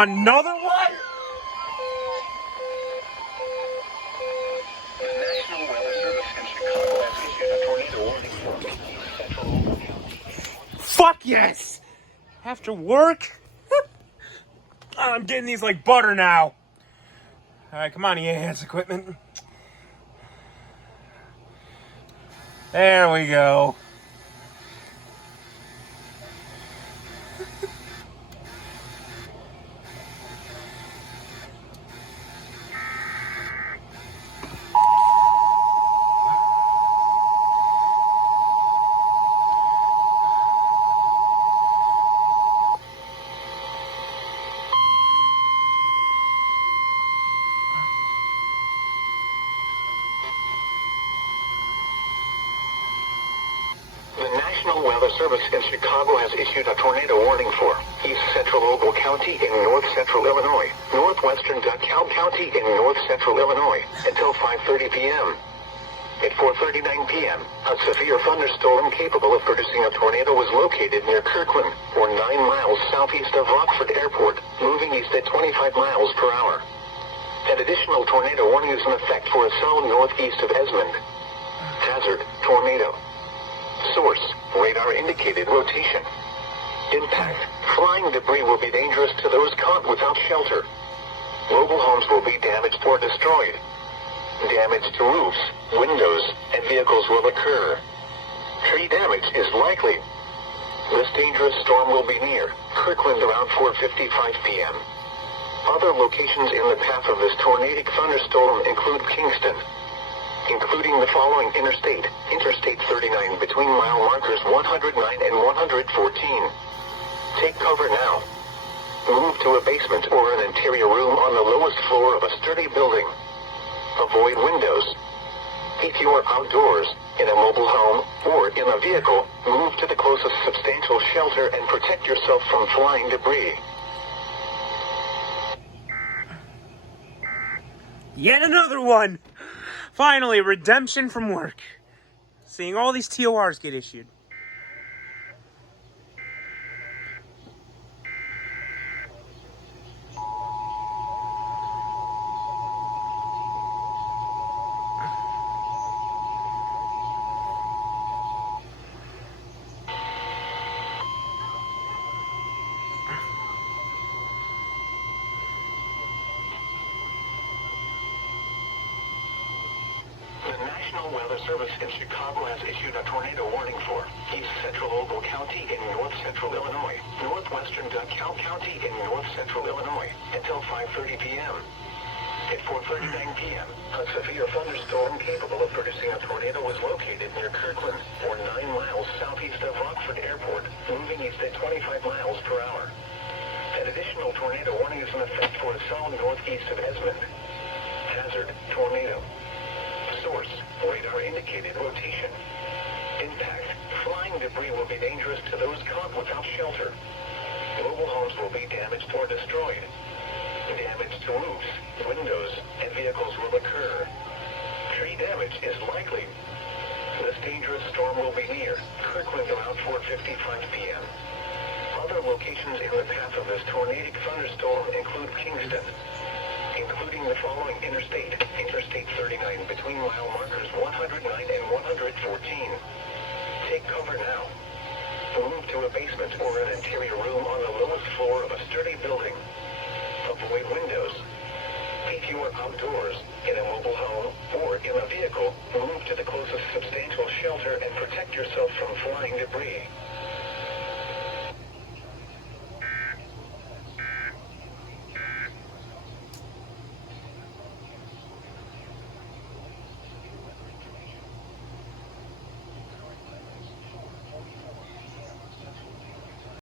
Another one? The National Weather Service in Chicago has issued a tornado warning for central Ogle County. Fuck yes! After work? I'm getting these like butter now. Alright, come on, EAS equipment. There we go. The National Weather Service in Chicago has issued a tornado warning for east central Ogle County in north central Illinois, northwestern DeKalb County in north central Illinois until 5:30 p.m. At 4:39 p.m., a severe thunderstorm capable of producing a tornado was located near Kirkland, or 9 miles southeast of Rockford Airport, moving east at 25 miles per hour. An additional tornado warning is in effect for a zone northeast of Esmond. Hazard, tornado. Source, radar indicated rotation. Impact, flying debris will be dangerous to those caught without shelter. Mobile homes will be damaged or destroyed. Damage to roofs, windows, and vehicles will occur. Tree damage is likely. This dangerous storm will be near Kirkland around 4:55 p.m. Other locations in the path of this tornadic thunderstorm include Kingston, including the following interstate, Interstate 39 between mile markers 109 and 114. Take cover now. Move to a basement or an interior room on the lowest floor of a sturdy building. Avoid windows. If you are outdoors, in a mobile home, or in a vehicle, move to the closest substantial shelter and protect yourself from flying debris. Yet another one! Finally, redemption from work. Seeing all these TORs get issued. The National Weather Service in Chicago has issued a tornado warning for east central Ogle County in north central Illinois, northwestern DeKalb County in north central Illinois until 5:30 p.m. At 4:39 p.m., a severe thunderstorm capable of producing a tornado was located near Kirkland, or 9 miles southeast of Rockford Airport, moving east at 25 miles per hour. An additional tornado warning is in effect for a zone northeast of Esmond. Hazard, tornado. Source, radar indicated rotation. Impact, flying debris will be dangerous to those caught without shelter. Mobile homes will be damaged or destroyed. Damage to roofs, windows, and vehicles will occur. Tree damage is likely. This dangerous storm will be near Kirkland around 4:55 p.m. Other locations in the path of this tornadic thunderstorm include Kingston, including the following interstate, Interstate 39 between mile markers 109 and 114. Take cover now. Move to a basement or an interior room on the lowest floor of a sturdy building. Avoid windows. If you are outdoors, in a mobile home, or in a vehicle, move to the closest substantial shelter and protect yourself from flying debris.